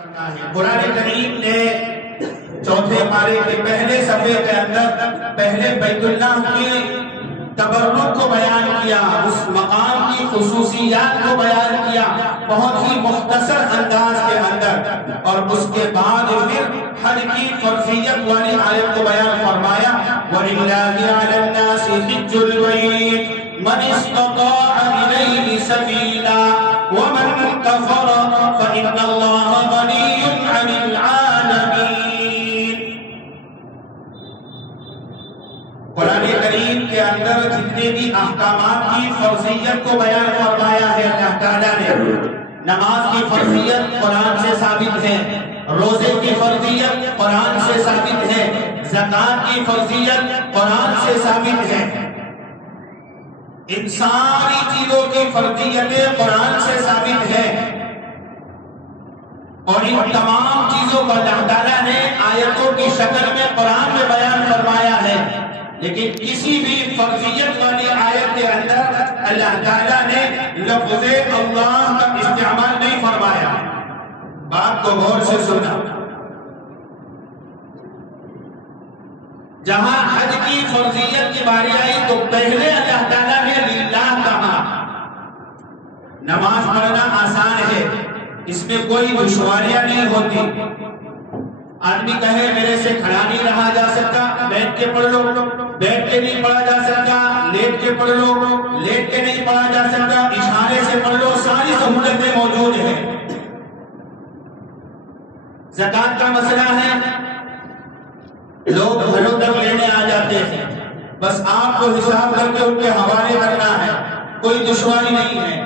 قرآن کریم نے چوتھے پارے کے پہلے صفحے کے اندر پہلے بیت اللہ کی تبرک کو بیان کیا، اس مقام کی خصوصیات کو بیان کیا بہت ہی مختصر انداز کے اندر، اور اس کے بعد پھر حج کی فرضیت والی آیت کو بیان فرمایا وَلِلَّهِ عَلَى النَّاسِ حِجُّ الْبَيْتِ مَنِ اسْتَطَاعَ إِلَيْهِ سَبِيلًا وَمَنْ كَفَرَ فَإِنَّ اللَّهَ غَنِيٌّ عَنِ الْعَالَمِينَ۔ قرآن کریم کے اندر جتنے بھی احکامات کی فرضیت کو بیان فرمایا ہے اللہ تعالیٰ نے، نماز کی فرضیت قرآن سے ثابت ہے، روزے کی فرضیت قرآن سے ثابت ہے، زکوٰۃ کی فرضیت قرآن سے ثابت ہے، ان ساری چیزوں کی فرضیتیں قرآن سے ثابت ہے، اور ان تمام چیزوں کو اللہ تعالیٰ نے آیتوں کی شکل میں قرآن میں بیان فرمایا ہے، لیکن کسی بھی فرضیت والی آیت کے اندر اللہ تعالیٰ نے لفظ اللہ کا استعمال نہیں فرمایا۔ بات کو غور سے سننا، جہاں حج کی فرضیت کی باری آئی تو پہلے اللہ تعالیٰ نے للہ کہا۔ نماز پڑھنا آسان ہے، اس میں کوئی دشواریاں نہیں ہوتی۔ آدمی کہے میرے سے کھڑا نہیں رہا جا سکتا، بیٹھ کے پڑھ لو، بیٹھ کے نہیں پڑھا جا سکتا، لیٹ کے پڑھ لو، لیٹ کے نہیں پڑھا جا سکتا، اشارے سے پڑھ لو، ساری سہولتیں موجود ہیں۔ زکوٰۃ کا مسئلہ ہے، لوگ گھروں تک لینے آ جاتے ہیں، بس آپ کو حساب کر کے ان کے حوالے کرنا ہے، کوئی دشواری نہیں ہے۔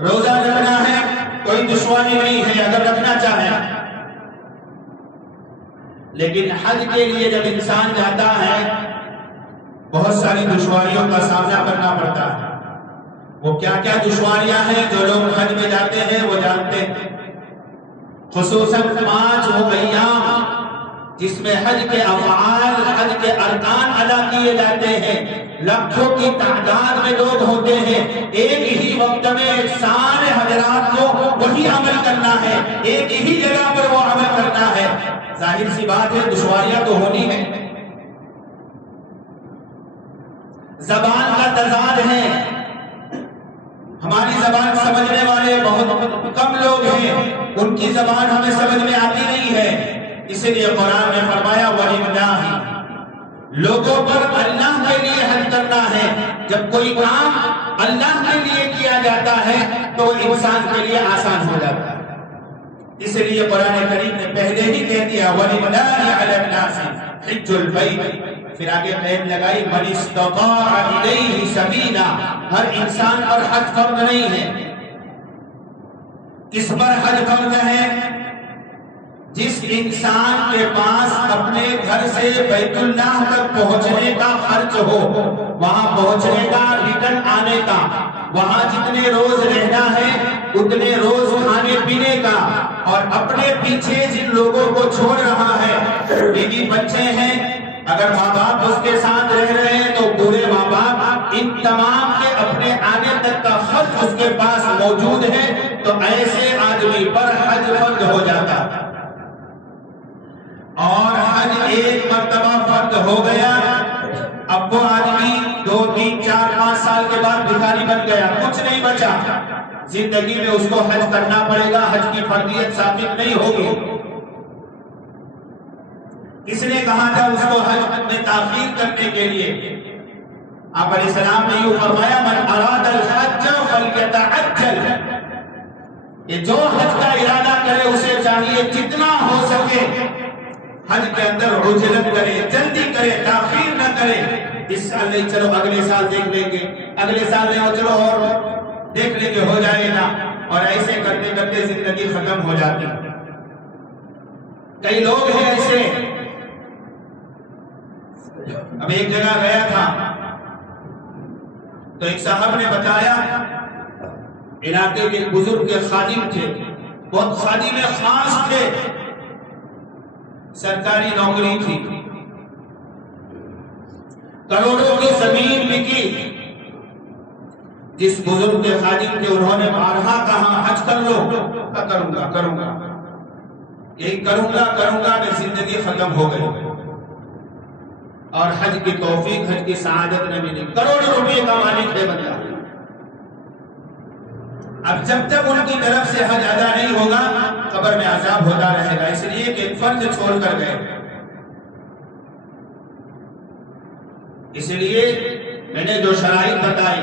روزہ رکھنا ہے، کوئی دشواری نہیں ہے اگر رکھنا چاہیں، لیکن حج کے لیے جب انسان جاتا ہے بہت ساری دشواریوں کا سامنا کرنا پڑتا ہے۔ وہ کیا کیا دشواریاں ہیں جو لوگ حج میں جاتے ہیں وہ جانتے ہیں، خصوصاً 5 وہ ایام جس میں حج کے افعال، حج کے ارکان ادا کیے جاتے ہیں، لاکھوں کی تعداد میں لوگ ہوتے ہیں، ایک ہی وقت میں سارے حضرات کو وہی عمل کرنا ہے، ایک ہی جگہ پر وہ عمل کرنا ہے، ظاہر سی بات ہے دشواریاں تو ہونی ہے۔ زبان کا تضاد ہے، ہماری زبان سمجھنے والے بہت کم لوگ ہیں، ان کی زبان ہمیں سمجھ میں آتی نہیں ہے، اسی لیے قرآن نے فرمایا وَلِلَّهِ، لوگوں پر اللہ کے لیے حج کرنا ہے۔ جب کوئی کام اللہ کے لیے کیا جاتا ہے تو وہ انسان کے لیے آسان ہو جاتا ہے، اس لیے قرآن کریم نے پہلے ہی کہہ دیا وَلِلَّهِ عَلَى النَّاسِ حِجُّ الْبَيْتِ، پھر آگے قید لگائی مَنِ اسْتَطَاعَ إِلَيْهِ سَبِيلًا، ہر انسان پر حج فرض نہیں ہے۔ کس پر حج فرض ہے؟ جس انسان کے پاس اپنے گھر سے بیت اللہ تک پہنچنے کا خرچ ہو، وہاں پہنچنے کا، ریٹرن آنے کا، وہاں جتنے روز رہنا ہے اتنے روز کھانے پینے کا، اور اپنے پیچھے جن لوگوں کو چھوڑ رہا ہے، بیوی بچے ہیں، اگر ماں باپ اس کے ساتھ رہ رہے ہیں تو پورے ماں باپ، ان تمام کے اپنے آنے تک کا خرچ اس کے پاس موجود ہے، تو ایسے آدمی پر حج فرض ہو جاتا ہے۔ اور حج ایک مرتبہ فرض ہو گیا، اب وہ آدمی 2 3 4 5 سال کے بعد بھکاری بن گیا، کچھ نہیں بچا، زندگی میں اس کو حج کرنا پڑے گا، حج کی فرضیت ثابت نہیں ہوگی۔ کس نے کہا تھا اس کو حج میں تاخیر کرنے کے لیے؟ آپ علیہ السلام نے یوں فرمایا من اراد الحج فلیتعجل، یہ جو حج کا ارادہ کرے اسے چاہیے جتنا ہو سکے حج کے اندر عجلت کرے، جلدی کرے، تاخیر نہ کرے۔ اس سال نہیں، چلو اگلے سال دیکھ لیں گے، اگلے سال نہیں، چلو اور دیکھ لیں گے، ہو جائے گا، اور ایسے کرتے کرتے زندگی ختم ہو جاتی۔ کئی لوگ ہیں ایسے۔ اب ایک جگہ گیا تھا تو ایک صاحب نے بتایا علاقے کے بزرگ کے خادم تھے، بہت خادم خاص تھے، سرکاری نوکری تھی، کروڑوں کی زمین بکی، جس بزرگ کے خادم تھے انہوں نے بارہا کہا حج کر لو، کروں گا یہی کروں گا میں زندگی ختم ہو گئی اور حج کی توفیق، حج کی سعادت نہ ملی. کروڑوں روپے کا مالک ہے بندہ. اب جب تک ان کی طرف سے حج ادا نہیں ہوگا قبر میں عذاب ہوتا رہے گا، اس لیے کہ فرض چھوڑ کر گئے. اس لیے میں نے جو شرائط بتائی،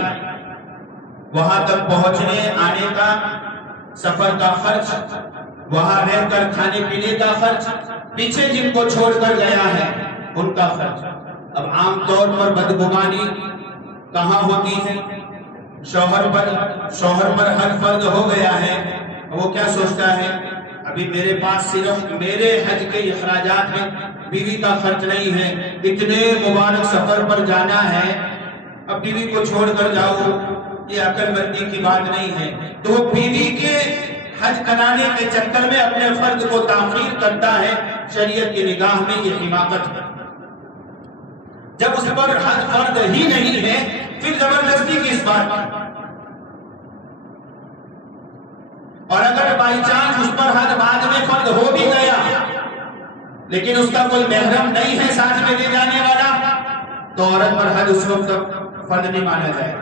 وہاں تک پہنچنے آنے کا، سفر کا خرچ، وہاں رہ کر کھانے پینے کا خرچ، پیچھے جن کو چھوڑ کر گیا ہے ان کا خرچ. اب عام طور پر بدگمانی کہاں ہوتی ہے؟ شوہر پر حج فرض ہو گیا ہے، وہ کیا سوچتا ہے ابھی میرے پاس صرف میرے حج کے اخراجات میں بیوی کا خرچ نہیں ہے، اتنے مبارک سفر پر جانا ہے، اب بیوی کو چھوڑ کر جاؤ، یہ عقل مندی کی بات نہیں ہے. تو وہ بیوی کے حج کرانے کے چکر میں اپنے فرض کو تاخیر کرتا ہے. شریعت کی نگاہ میں یہ حماقت ہے. جب اس پر حج فرض ہی نہیں ہے پھر زبردستی کی اس بات کی. اور اگر بائی چانس اس پر حج بعد میں فرض ہو بھی گیا لیکن اس کا کوئی محرم نہیں ہے ساتھ میں لے جانے والا، تو عورت پر حج اس وقت فرض نہیں مانا جائے.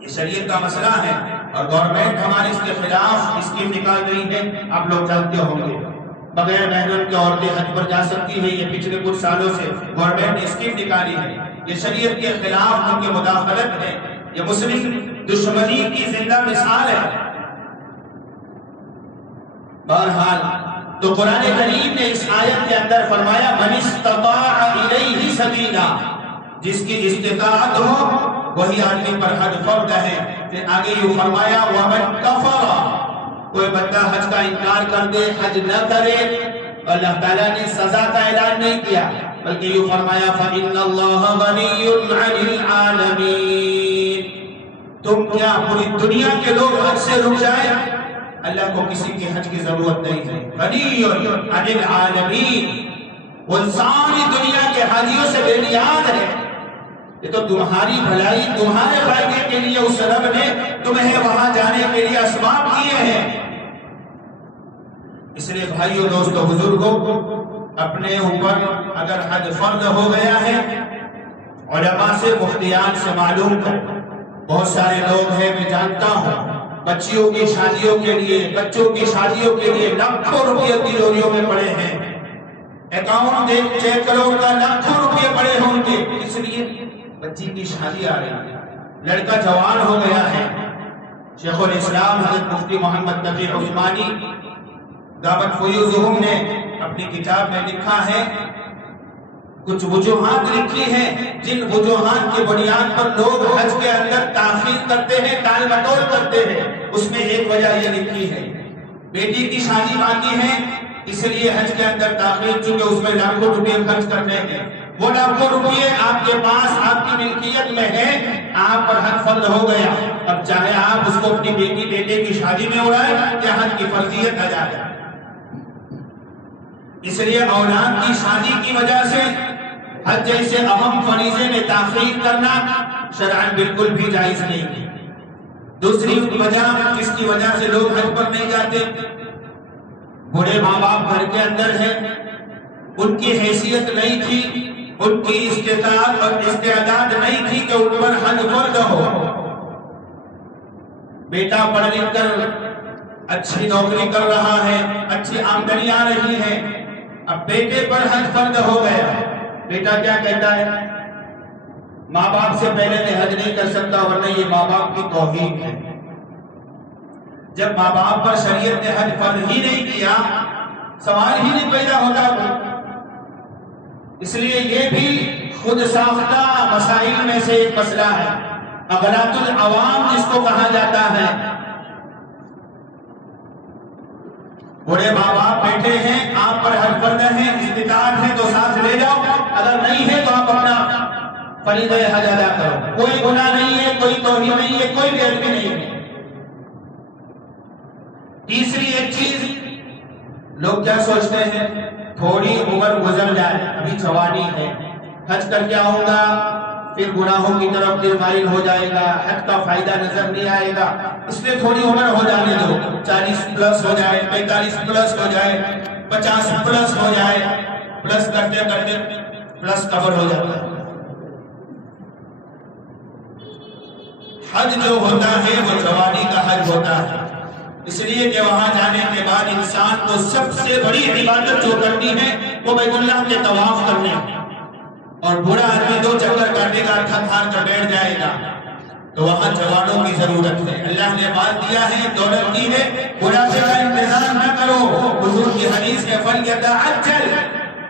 یہ شریعت کا مسئلہ ہے اور گورنمنٹ ہماری اس کے خلاف اسکیم نکال رہی ہے. آپ لوگ جانتے ہوں گے بغیر محرم کے عورتیں حج پر جا سکتی ہیں. یہ پچھلے کچھ سالوں سے گورنمنٹ نے اسکیم نکالی ہے. یہ شریعت کے خلاف ان کی مداخلت ہے. یہ مسلم دشمنی کی زندہ مثال ہے. بہرحال تو قرآن کریم نے اس آیت کے اندر فرمایا من استطاع الیہ سبیلا، جس کی استطاعت ہو وہی آدمی پر حج فرض ہے. پھر آگے یہ فرمایا ومن کفر، کوئی بندہ حج کا انکار کر دے، حج نہ کرے، اللہ تعالیٰ نے سزا کا اعلان نہیں کیا بلکہ یہ فرمایا فإن اللہ غنی عن العالمین. تم کیا پوری دنیا کے لوگ حج سے رک جائیں؟ اللہ کو کسی کے حج کی ضرورت نہیں ہے. غنی عن العالمین، وہ ساری دنیا کے حاجیوں سے بے نیاز ہے. یہ تو تمہاری بھلائی، تمہارے فائدے کے لیے اس رب نے تمہیں وہاں جانے کے لیے اسباب کیے ہیں. اس لیے بھائیو، دوستو، بزرگوں، اپنے اوپر اگر حج فرض ہو گیا ہے علماء سے مفتیان سے معلوم کرو. بہت سارے لوگ ہیں، میں جانتا ہوں، بچیوں کی شادیوں کے لیے، بچوں کی شادیوں کے لیے لاکھوں روپے تجوریوں میں پڑے ہیں. اکاؤنٹ چیک کرو ان کا لاکھوں روپے پڑے ہیں ان کے. اس لیے بچی کی شادی آ رہی ہے، لڑکا جوان ہو گیا ہے. شیخ الاسلام حضرت مفتی محمد تقی عثمانی دعوت فیوزہم نے اپنی کتاب میں لکھا ہے، کچھ وجوہات لکھی ہیں جن وجوہات کی بنیاد پر لوگ حج کے اندر تاخیر کرتے ہیں، ٹال مٹول کرتے ہیں. اس میں ایک وجہ یہ لکھی ہے بیٹی کی شادی باقی ہے اس لیے حج کے اندر تاخیر، چونکہ اس میں لاکھوں روپے خرچ کرنے ہیں. وہ لاکھوں روپے آپ کے پاس، آپ کی ملکیت میں ہے، آپ پر حج فرض ہو گیا. اب چاہے آپ اس کو اپنی بیٹی بیٹے کی شادی میں اڑائیں یا حج کی فرضیت ادا کریں. اس لیے اولاد کی شادی کی وجہ سے حج جیسے اہم فریضے میں تاخیر کرنا شرعاً بالکل بھی جائز نہیں ہے. دوسری وجہ جس کی وجہ سے لوگ حج پر نہیں جاتے، بوڑھے ماں باپ گھر کے اندر ہیں، ان کی حیثیت نہیں تھی، ان کی استطاعت اور استعداد نہیں تھی کہ ان پر حج فرض ہو. بیٹا پڑھ لکھ کر اچھی نوکری کر رہا ہے، اچھی آمدنی آ رہی ہے، اب بیٹے پر حج فرض ہو گیا. بیٹا کیا کہتا ہے؟ ماں باپ سے پہلے میں حج نہیں کر سکتا ورنہ یہ ماں باپ کی توہین ہے. جب ماں باپ پر شریعت نے حج فرض ہی نہیں کیا، سوال ہی نہیں پیدا ہوتا. اس لیے یہ بھی خود ساختہ مسائل میں سے ایک مسئلہ ہے، اغلاط العوام جس کو کہا جاتا ہے. بڑے ماں باپ بیٹھے ہیں، آپ پر حج فرض ہے، استطاعت ہے تو ساتھ لے جاؤ، اگر نہیں ہے تو آپ اپنا فریضہ حج ادا کرو. کوئی گناہ نہیں ہے، کوئی توہین نہیں ہے، کوئی بے ادبی نہیں ہے. تیسری ایک چیز لوگ کیا سوچتے ہیں، تھوڑی عمر گزر جائے، ابھی جوانی ہے، حج کر کے آؤں گا پھر گناہوں کی طرف دل مائل ہو جائے گا، حج کا فائدہ نظر نہیں آئے گا. اس میں تھوڑی عمر ہو جانے دو، 40 پلس ہو جائے، 45 پلس ہو جائے، 50 پلس ہو جائے، پلس کرتے کرتے پلس کور ہو جاتا ہے۔ حج جو ہوتا ہے وہ جوانی کا حج ہوتا ہے، اس لیے کہ وہاں جانے کے بعد انسان کو سب سے بڑی عبادت جو کرنی ہے وہ بیت اللہ کے طواف کرنے، اور بوڑھا آدمی 2 چکر کرنے کا تھک ہار کر بیٹھ جائے گا، تو وہاں جوانوں کی ضرورت ہے۔ اللہ نے مال دیا ہے، دولت دی ہے، بڑھاپے کا انتظار نہ کرو، حضور کی حدیث میں فلیتعجل،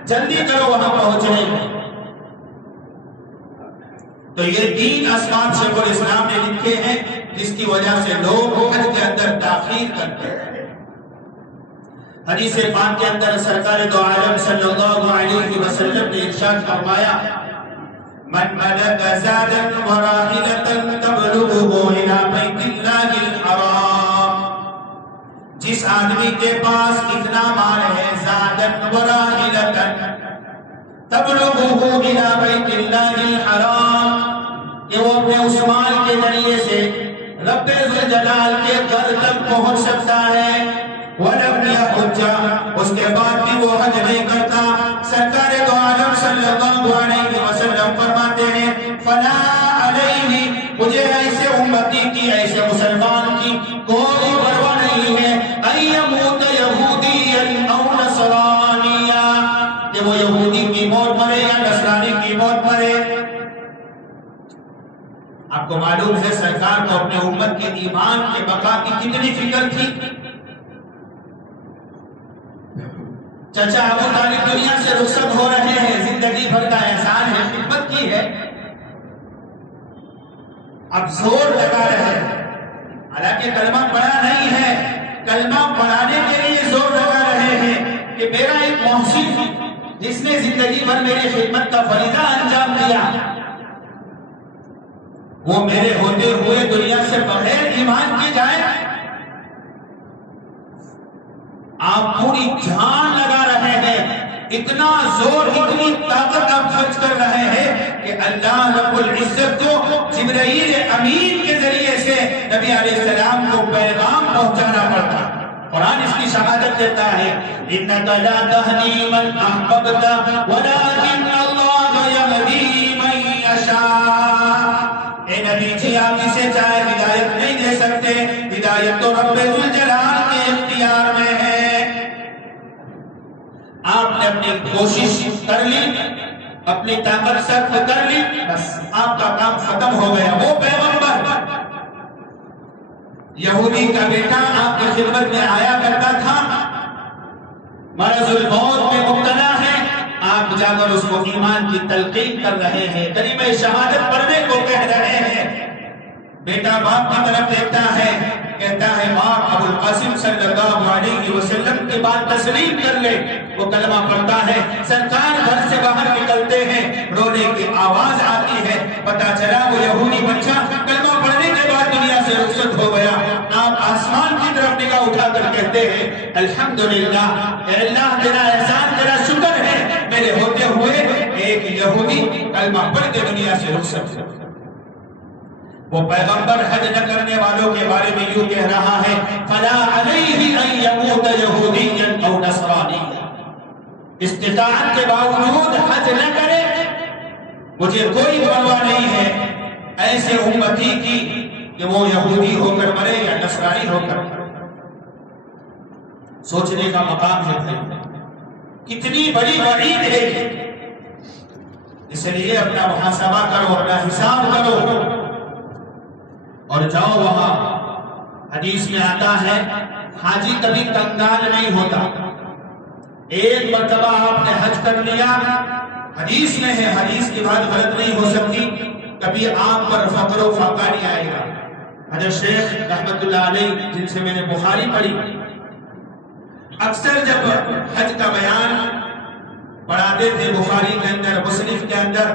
جلدی کرو وہاں پہنچنے میں۔ تو یہ 3 اسباب شیخ الاسلام نے لکھے ہیں جس کی وجہ سے لوگ حج کے اندر تاخیر کرتے ہیں۔ حدیث پاک کے اندر سرکار دو عالم صلی اللہ علیہ وسلم نے ارشاد فرمایا، من ملک زادا وراحلتا تبلغه الى بیت اللہ الحرام، جس آدمی کے پاس اتنا مال ہے، زادا وراحلتا تبلغه الى بیت اللہ الحرام، کہ وہ اپنے اس مال کے ذریعے سے رب ذوالجلال کے گھر تک پہنچ سکتا ہے، وَلَمْ يَحُجَّ، اس کے بعد بھی وہ حج نہیں کرتا، سرکار دو عالم صلی اللہ علیہ وسلم فرماتے ہیں، فَلَا عَلَيْهِ، مجھے ایسے امتی کی، ایسے مسلمان کی کوئی پرواہ نہیں ہے، أَن يَمُوتَ يَهُودِيًّا أَوْ نَصْرَانِيًّا، کہ وہ یہودی کی موت مرے یا نصرانی کی موت مرے۔ آپ کو معلوم ہے سرکار کو اپنے امت کے ایمان کے بقا کی کتنی فکر تھی۔ چچا ابو طالب دنیا سے رخصت ہو رہے ہیں، زندگی بھر کا احسان ہے، خدمت کی ہے، اب زور لگا رہے ہیں، حالانکہ کلمہ پڑھا نہیں ہے، کلمہ پڑھانے کے لیے زور لگا رہے ہیں کہ میرا ایک محسن جس نے زندگی بھر میری خدمت کا فریضہ انجام دیا، وہ میرے ہوتے ہوئے دنیا سے بغیر ایمان کی جائے۔ آپ پوری جان لگا رہے ہیں، اتنا زور، اتنی طاقت آپ خرچ کر رہے ہیں کہ اللہ رب العزت کو جبرائیل امین کے ذریعے سے نبی علیہ السلام کو پیغام پہنچانا پڑتا۔ قرآن اس کی شہادت دیتا ہے، إِنَّكَ لَا تَهْدِي مَنْ أَحْبَبْتَ وَلَٰكِنَّ اللَّهَ يَهْدِي مَن يَشَاءُ۔ اے نبی جی، آپ جسے چاہے ہدایت نہیں دے سکتے، ہدایت تو رب ذوالجلال کے اختیار میں ہے۔ آپ نے اپنی کوشش کر لی، اپنی طاقت صرف کر لی، بس آپ کا کام ختم ہو گیا۔ وہ پیغمبر یہودی کا بیٹا آپ کی خدمت میں آیا کرتا تھا، مرض الموت میں مبتلا ہے، آپ جا کر اس کو ایمان کی تلقین کر رہے ہیں، کلمہ شہادت پڑھنے کو کہہ رہے ہیں۔ بیٹا باپ کی طرف دیکھتا ہے، کہتا ہے باپ ابو القاسم صلی اللہ علیہ وسلم کی بات تسلیم کر لے۔ وہ کلمہ پڑھتا ہے، سرکار گھر سے باہر نکلتے ہیں، رونے کی آواز آتی ہے، پتہ چلا وہ یہودی بچہ کلمہ پڑھنے کے بعد دنیا سے رخصت ہو گیا۔ آپ آسمان کی طرف نگاہ اٹھا کر کہتے ہیں، الحمدللہ، اے اللہ تیرا احسان، تیرا شکر ہے، میرے ہوتے ہوئے ایک یہودی کلمہ پڑھ کے دنیا سے رخصت ہو۔ وہ پیغمبر حج نہ کرنے والوں کے بارے میں یوں کہہ رہا ہے، فَلَا عَلَيْهِ أَن يَمُوتَ يَهُودِيًّا أَوْ نَصْرَانِيًّا، استطاعت کے باوجود حج نہ کرے، مجھے کوئی پرواہ نہیں ہے ایسے امتی کی کہ وہ یہودی ہو کر مرے یا نصرانی ہو کر مرے۔ سوچنے کا مقام ہے بھائی، کتنی بڑی وعید ہے، اس لیے اپنا محاسبہ کرو، اپنا حساب کرو اور جاؤ وہاں۔ حدیث میں آتا ہے حاجی کبھی کنگال نہیں ہوتا۔ ایک مرتبہ آپ نے حج کر لیا، حدیث میں ہے، حدیث کی بات غلط نہیں ہو سکتی، کبھی آپ پر فقر و فاقہ نہیں آئے گا۔ حضرت شیخ رحمت اللہ علیہ جن سے میں نے بخاری پڑھی، اکثر جب حج کا بیان پڑھاتے تھے بخاری کے اندر، مسلم کے اندر،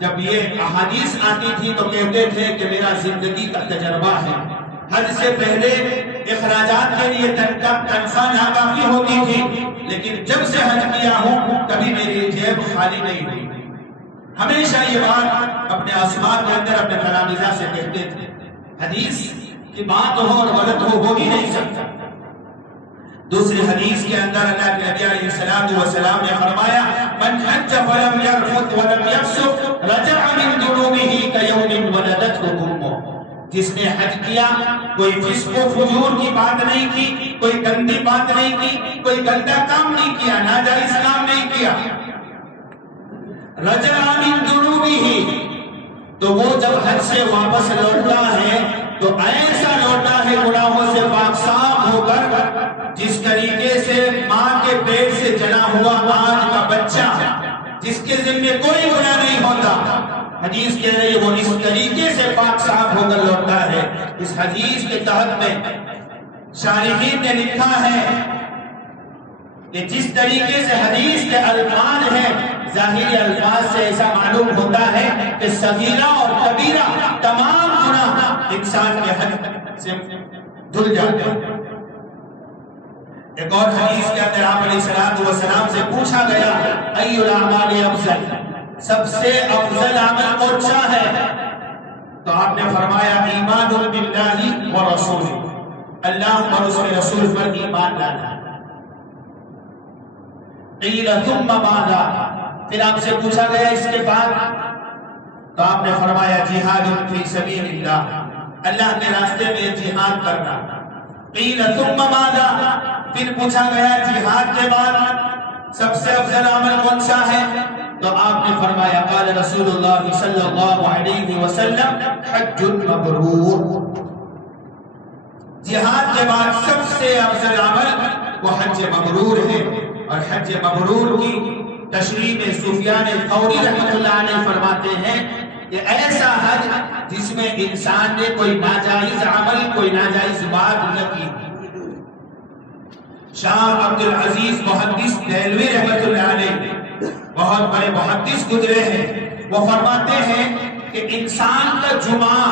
جب یہ احادیث آتی تھی تو کہتے تھے کہ میرا زندگی کا تجربہ ہے، حج سے پہلے اخراجات کے لیے تنخواہ ناکافی ہوتی تھی، لیکن جب سے حج کیا ہوں کبھی میری جیب خالی نہیں ہوئی۔ ہمیشہ یہ بات اپنے اسباق کے اندر اپنے تلامذہ سے کہتے تھے۔ حدیث کہ بات ہو اور غلط ہو ہی نہیں سکتا۔ دوسری حدیث کے اندر اللہ کے نبی علیہ السلام نے فرمایا من حج فلم يرفث ولم يفسق رجع من ذنوبه كيوم ولدته امه، جس نے حج کیا کوئی فسق و فجور کی بات نہیں کی، کوئی گندی بات نہیں کی، کوئی گندا کام نہیں کیا، ناجائز کام نہیں کیا، رجع من ذنوبه، تو وہ جب حج سے واپس لوٹتا ہے تو ایسا لوٹا ہے گناہوں سے پاک صاف ہو کر جس طریقے سے ماں کے پیٹ سے جنا ہوا آج کا بچہ جس کے ذمہ کوئی گناہ نہیں ہوتا، حدیث کہہ رہی ہے وہ اس طریقے سے پاک صاف ہو کر لوٹتا ہے۔ اس حدیث کے تحت میں شارحین نے لکھا ہے کہ جس طریقے سے حدیث کے الفاظ ہیں، ظاہری الفاظ سے ایسا معلوم ہوتا ہے کہ صغیرہ اور کبیرہ تمام گناہ انسان کے حد سے دھل جاتے ہیں۔ ایک اور حدیث کے اندر آپ علیہ السلام سے پوچھا گیا ای الاعمال افضل، سب سے افضل عمل کون سا ہے؟ تو آپ نے فرمایا ایمان باللہ و رسولہ، اللہ اور اس کے رسول پر ایمان لانا۔ قیل ثم ماذا، پھر آپ سے پوچھا گیا اس کے بعد، تو آپ نے فرمایا جہاد فی سبیل اللہ، اللہ کے راستے میں جہاد کرنا۔ قیل ثم ماذا، پھر پوچھا گیا جہاد کے بعد سب سے افضل عمل کون سا ہے؟ تو آپ نے فرمایا قال رسول اللہ صلی اللہ علیہ وسلم حج مبرور، جہاد کے بعد سب سے افضل عمل وہ حج مبرور ہے۔ اور حج مبرور کی تشریح میں سفیان ثوری رحمۃ اللہ علیہ فرماتے ہیں کہ ایسا حج جس میں انسان نے کوئی ناجائز عمل، کوئی ناجائز بات نہ کی۔ شاہ عبد العزیز محدث دہلوی رحمۃ اللہ علیہ بہت بڑے محدث گزرے ہیں، وہ فرماتے ہیں کہ انسان کا جمعہ،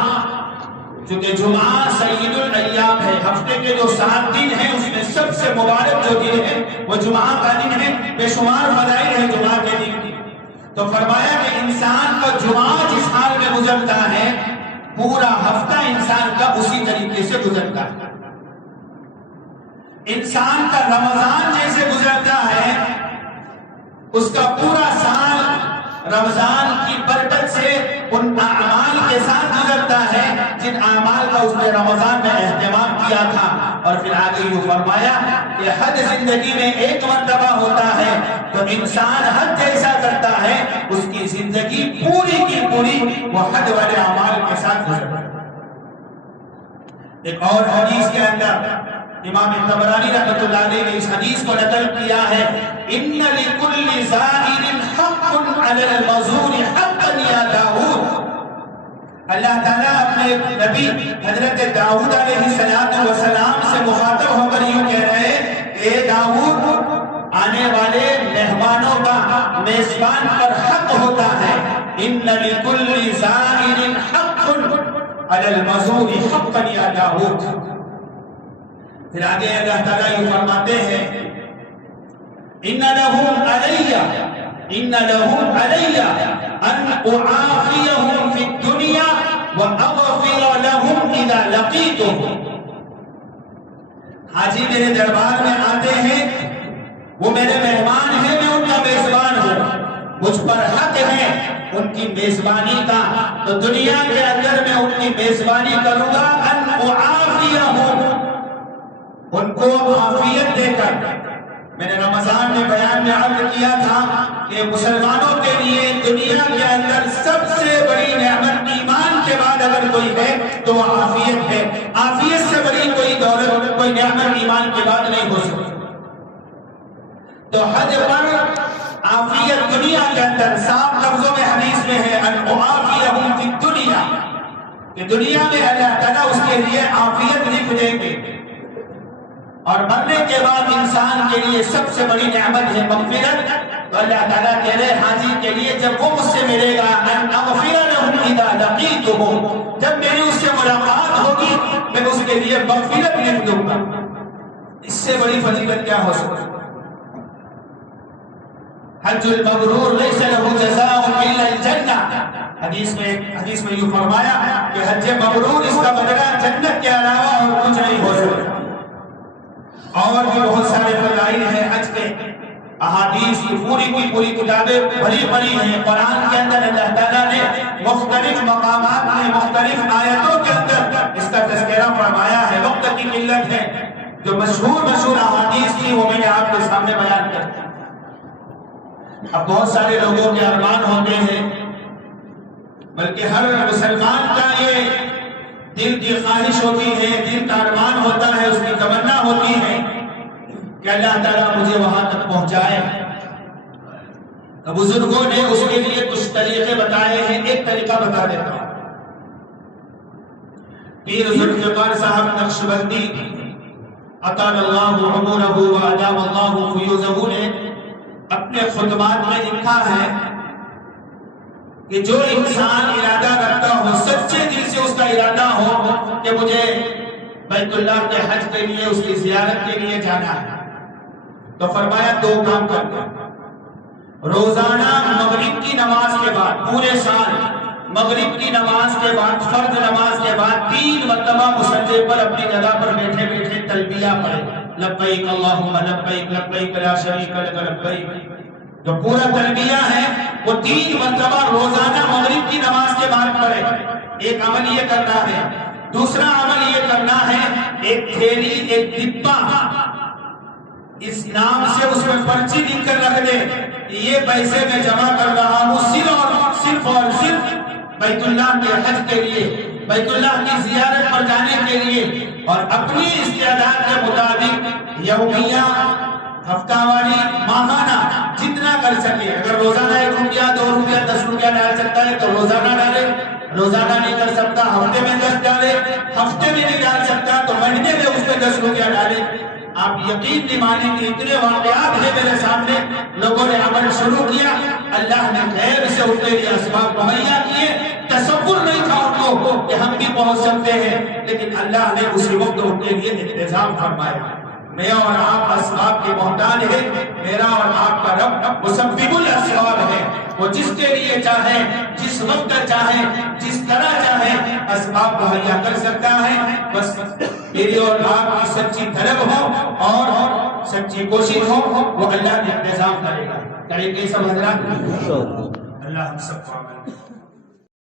چونکہ جمعہ سید الایام ہے، ہفتے کے جو 7 دن ہیں اس میں سب سے مبارک جو دن ہے وہ جمعہ کا دن ہے، بے شمار فضائل ہیں جمعہ کے دن کی۔ تو فرمایا کہ انسان کا جمعہ جس حال میں گزرتا ہے پورا ہفتہ انسان کا اسی طریقے سے گزرتا ہے۔ انسان کا رمضان جیسے گزرتا ہے اس کا پورا سال رمضان کی برکت سے ان اعمال کے ساتھ گزرتا ہے جن اعمال کا اس نے رمضان میں اہتمام کیا تھا۔ اور پھر آگے یہ فرمایا کہ حج زندگی میں ایک مرتبہ ہوتا ہے تو انسان حج جیسا کرتا ہے اس کی زندگی پوری کی پوری وہ حج والے اعمال کے ساتھ گزرتا ہے۔ ایک اور حدیث کے اندر امام طبرانی رحمۃ اللہ علیہ نے اس حدیث کو نقل کیا ہے ان لکل زائر حق علی المزور حقا یا داؤد، اللہ تعالیٰ اپنے نبی حضرت داؤد علیہ السلام سے مخاطب ہو کر یوں کہہ رہے اے داؤد، آنے والے مہمانوں کا میزبان پر حق ہوتا ہے، ان لکل زائر حق علی المزور حقا یا داؤد۔ پھر آگے اللہ تعالیٰ یہ فرماتے ہیں ان لہم علی ان اعافیہم فی الدنیا واغفر لہم اذا لقیتہم۔ حاجی میرے دربار میں آتے ہیں، وہ میرے مہمان ہیں، میں ان کا میزبان ہوں، مجھ پر حق ہے ان کی میزبانی کا، تو دنیا کے اندر میں ان کی میزبانی کروں گا ان اعافیہم، ان کو عافیت دے کر۔ میں نے رمضان میں بیان میں عرض کیا تھا کہ مسلمانوں کے لیے دنیا کے اندر سب سے بڑی نعمت ایمان کے بعد اگر کوئی ہے تو وہ عافیت ہے، عافیت سے بڑی کوئی دولت، کوئی نعمت ایمان کے بعد نہیں ہو سکتی۔ تو حج پر عافیت دنیا کے اندر صاف لفظوں میں حدیث میں ہے ان اعافیہم فی الدنیا، کہ دنیا میں اللہ تعالیٰ اس کے لیے عافیت لکھ دیں گے، اور مرنے کے بعد انسان کے لیے سب سے بڑی نعمت ہے مغفرت۔ تو اللہ تعالیٰ کہہ رہے حاجی کے لیے جب وہ مجھ سے ملے گا ان اغفر لہم اذا لقیتہم، جب میری اس سے ملاقات ہوگی میں اس کے لیے مغفرت لکھ دوں گا۔ اس سے بڑی فضیلت کیا ہو سکتی؟ حج المبرور لیس له جزاء الا الجنہ، حدیث میں یوں فرمایا کہ حج مبرور اس کا بدلہ جنت کے علاوہ اور کچھ نہیں ہو سکتا۔ اور بھی بہت سارے فضائل ہیں حج کے، احادیث کی پوری کتابیں بھری پڑی ہیں۔ قرآن کے اندر اللہ تعالیٰ نے مختلف مقامات میں مختلف آیتوں کے اندر اس کا تذکرہ فرمایا ہے۔ وقت کی قلت ہے، جو مشہور احادیث تھی وہ میں نے آپ کے سامنے بیان کر دی۔ اب بہت سارے لوگوں کے ارمان ہوتے ہیں، بلکہ ہر مسلمان کا یہ دل کی خواہش ہوتی ہے، دل کا ارمان ہوتا ہے، اس کی تمنا ہوتی ہے کہ اللہ تعالیٰ مجھے وہاں تک پہنچائے۔ بزرگوں نے اس کے لیے کچھ طریقے بتائے ہیں، ایک طریقہ بتا دیتا ہوں۔ پیر ذوالفقار صاحب نقشبندی اطال اللہ عمرہ وادام اللہ فیوزہ نے اپنے خطبات میں لکھا ہے کہ جو انسان ارادہ رکھتا ہو، سچے دل سے اس کا ارادہ ہو کہ مجھے بیت اللہ کے حج کے لیے، اس کی زیارت کے لیے جانا ہے، تو فرمایا دو کام کرنا۔ روزانہ مغرب کی نماز کے بعد، پورے سال مغرب کی نماز کے بعد، فرض نماز کے بعد 3 مرتبہ مسجد پر اپنی جگہ پر بیٹھے بیٹھے تلبیہ پڑھے، لبیک اللہم لبیک لبیک لا شریک لک لبیک۔ جو پورا تلبیہ ہے وہ 3 مرتبہ روزانہ مغرب کی نماز کے بعد پڑھے۔ ایک عمل یہ کرنا ہے۔ دوسرا عمل یہ کرنا ہے، ایک تھیلی، ایک ڈبہ اس نام سے اس میں پرچی لکھ کر رکھ دے، یہ پیسے میں جمع کر رہا ہوں صرف اور صرف بیت اللہ کے حج کے لیے، بیت اللہ کی زیارت پر جانے کے لیے، اور اپنی استعداد کے مطابق یومیہ، ہفتہ واری، ماہانہ جتنا کر سکے۔ اگر روزانہ 1 روپیہ 2 روپیہ 10 روپیہ ڈال سکتا ہے تو روزانہ ڈالے، روزانہ نہیں کر سکتا ہفتے میں 10 ڈالے، ہفتے میں نہیں ڈال سکتا تو مہینے میں اس میں 10 روپیہ ڈالے۔ آپ یقین نہیں مانیں گے، اتنے واقعات ہیں میرے سامنے، لوگوں نے عمل شروع کیا، اللہ نے خیر سے ان کے لیے اسباب مہیا کیے، تصور نہیں تھا ان کو کہ ہم بھی پہنچ سکتے ہیں، لیکن اللہ نے اسی وقت ان کے لیے انتظام فرمایا۔ میں اور آپ اسباب کے محتاج ہیں، میرا اور آپ کا رب مسبب الاسباب ہے، وہ جس کے لیے چاہے، جس وقت چاہے، جس طرح چاہے اسباب مہیا کر سکتا ہے۔ بس میری اور آپ کی سچی طلب ہو اور سچی کوشش ہو، وہ اللہ نے انتظام کرے گا۔ کریں گے سب حضرات؟ اللہ ہم سب کو